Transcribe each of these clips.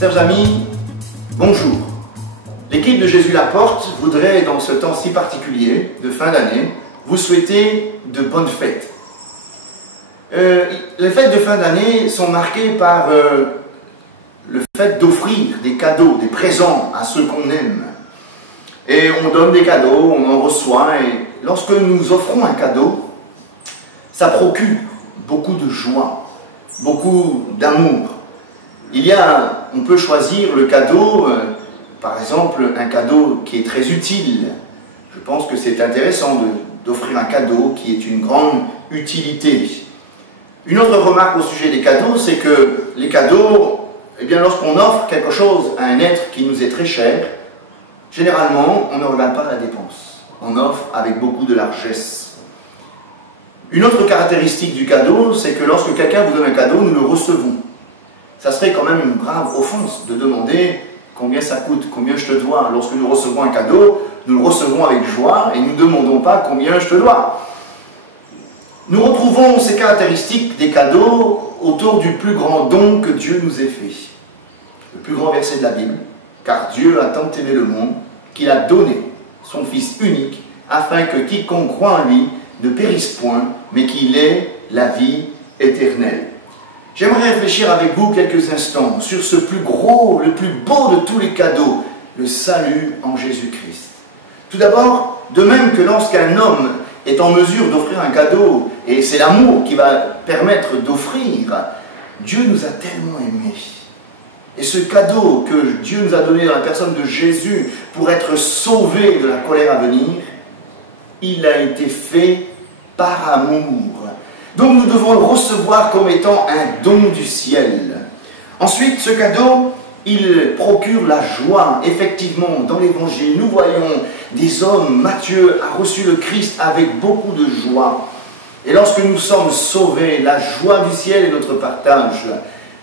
Chers amis, bonjour. L'équipe de Jésus la Porte voudrait, dans ce temps si particulier de fin d'année, vous souhaiter de bonnes fêtes. Les fêtes de fin d'année sont marquées par le fait d'offrir des cadeaux, des présents à ceux qu'on aime. Et on donne des cadeaux, on en reçoit, et lorsque nous offrons un cadeau, ça procure beaucoup de joie, beaucoup d'amour. On peut choisir le cadeau, par exemple un cadeau qui est très utile. Je pense que c'est intéressant d'offrir un cadeau qui est une grande utilité. Une autre remarque au sujet des cadeaux, c'est que les cadeaux, eh bien, lorsqu'on offre quelque chose à un être qui nous est très cher, généralement, on ne regarde pas la dépense. On offre avec beaucoup de largesse. Une autre caractéristique du cadeau, c'est que lorsque quelqu'un vous donne un cadeau, nous le recevons. Ça serait quand même une grave offense de demander combien ça coûte, combien je te dois. Lorsque nous recevons un cadeau, nous le recevons avec joie et nous ne demandons pas combien je te dois. Nous retrouvons ces caractéristiques des cadeaux autour du plus grand don que Dieu nous ait fait. Le plus grand verset de la Bible, car Dieu a tant aimé le monde qu'il a donné son Fils unique afin que quiconque croit en lui ne périsse point, mais qu'il ait la vie éternelle. J'aimerais réfléchir avec vous quelques instants sur ce plus gros, le plus beau de tous les cadeaux, le salut en Jésus-Christ. Tout d'abord, de même que lorsqu'un homme est en mesure d'offrir un cadeau, et c'est l'amour qui va permettre d'offrir, Dieu nous a tellement aimés. Et ce cadeau que Dieu nous a donné dans la personne de Jésus pour être sauvés de la colère à venir, il a été fait par amour. Donc nous devons le recevoir comme étant un don du ciel. Ensuite, ce cadeau, il procure la joie. Effectivement, dans l'Évangile, nous voyons des hommes. Matthieu a reçu le Christ avec beaucoup de joie. Et lorsque nous sommes sauvés, la joie du ciel est notre partage.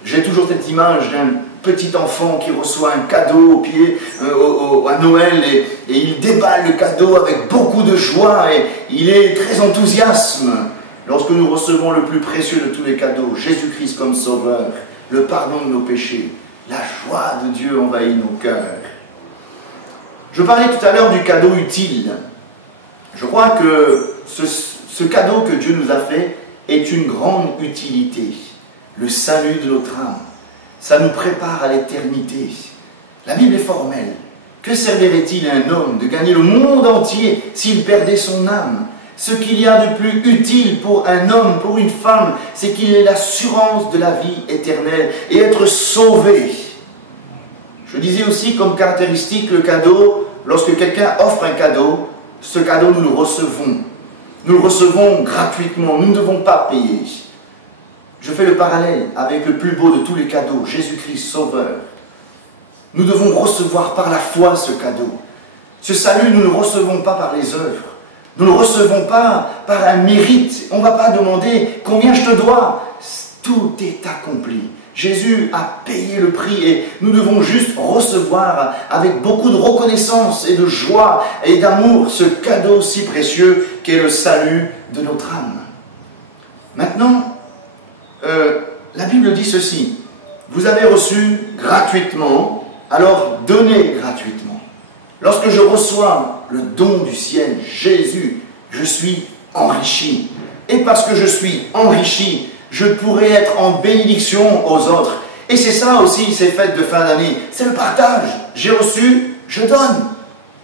J'ai toujours cette image d'un petit enfant qui reçoit un cadeau au pied à Noël et il déballe le cadeau avec beaucoup de joie et il est très enthousiaste. Lorsque nous recevons le plus précieux de tous les cadeaux, Jésus-Christ comme Sauveur, le pardon de nos péchés, la joie de Dieu envahit nos cœurs. Je parlais tout à l'heure du cadeau utile. Je crois que ce cadeau que Dieu nous a fait est une grande utilité. Le salut de notre âme. Ça nous prépare à l'éternité. La Bible est formelle. Que servirait-il à un homme de gagner le monde entier s'il perdait son âme ? Ce qu'il y a de plus utile pour un homme, pour une femme, c'est qu'il ait l'assurance de la vie éternelle et être sauvé. Je disais aussi comme caractéristique le cadeau, lorsque quelqu'un offre un cadeau, ce cadeau nous le recevons. Nous le recevons gratuitement, nous ne devons pas payer. Je fais le parallèle avec le plus beau de tous les cadeaux, Jésus-Christ Sauveur. Nous devons recevoir par la foi ce cadeau. Ce salut, nous ne le recevons pas par les œuvres. Nous ne le recevons pas par un mérite. On ne va pas demander combien je te dois. Tout est accompli. Jésus a payé le prix et nous devons juste recevoir avec beaucoup de reconnaissance et de joie et d'amour ce cadeau si précieux qu'est le salut de notre âme. Maintenant, la Bible dit ceci. Vous avez reçu gratuitement, alors donnez gratuitement. Lorsque je reçois le don du ciel, Jésus, je suis enrichi. Et parce que je suis enrichi, je pourrai être en bénédiction aux autres. Et c'est ça aussi, ces fêtes de fin d'année. C'est le partage. J'ai reçu, je donne.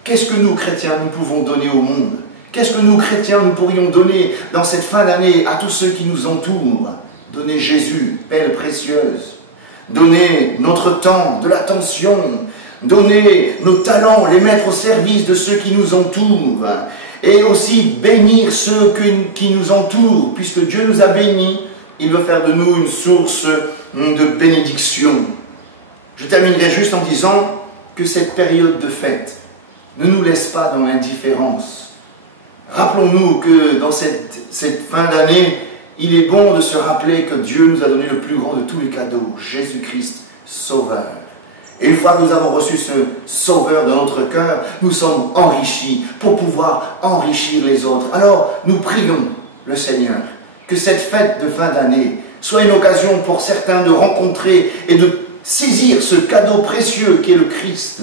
Qu'est-ce que nous, chrétiens, nous pouvons donner au monde? Qu'est-ce que nous, chrétiens, nous pourrions donner dans cette fin d'année à tous ceux qui nous entourent? Donner Jésus, perle précieuse. Donner notre temps, de l'attention. Donner nos talents, les mettre au service de ceux qui nous entourent. Et aussi bénir ceux qui nous entourent. Puisque Dieu nous a bénis, il veut faire de nous une source de bénédiction. Je terminerai juste en disant que cette période de fête ne nous laisse pas dans l'indifférence. Rappelons-nous que dans cette fin d'année, il est bon de se rappeler que Dieu nous a donné le plus grand de tous les cadeaux, Jésus-Christ, Sauveur. Et une fois que nous avons reçu ce Sauveur dans notre cœur, nous sommes enrichis pour pouvoir enrichir les autres. Alors, nous prions le Seigneur que cette fête de fin d'année soit une occasion pour certains de rencontrer et de saisir ce cadeau précieux qu'est le Christ,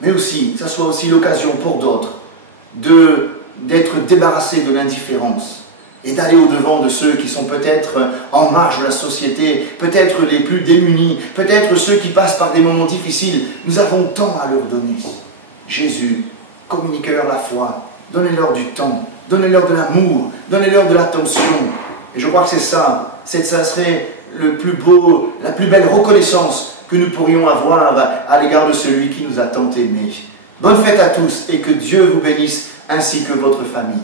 mais aussi, que ça soit aussi l'occasion pour d'autres d'être débarrassés de l'indifférence et d'aller au-devant de ceux qui sont peut-être en marge de la société, peut-être les plus démunis, peut-être ceux qui passent par des moments difficiles. Nous avons tant à leur donner. Jésus, communiquez-leur la foi, donnez-leur du temps, donnez-leur de l'amour, donnez-leur de l'attention. Et je crois que c'est ça, ça serait le plus beau, la plus belle reconnaissance que nous pourrions avoir à l'égard de celui qui nous a tant aimés. Bonne fête à tous et que Dieu vous bénisse ainsi que votre famille.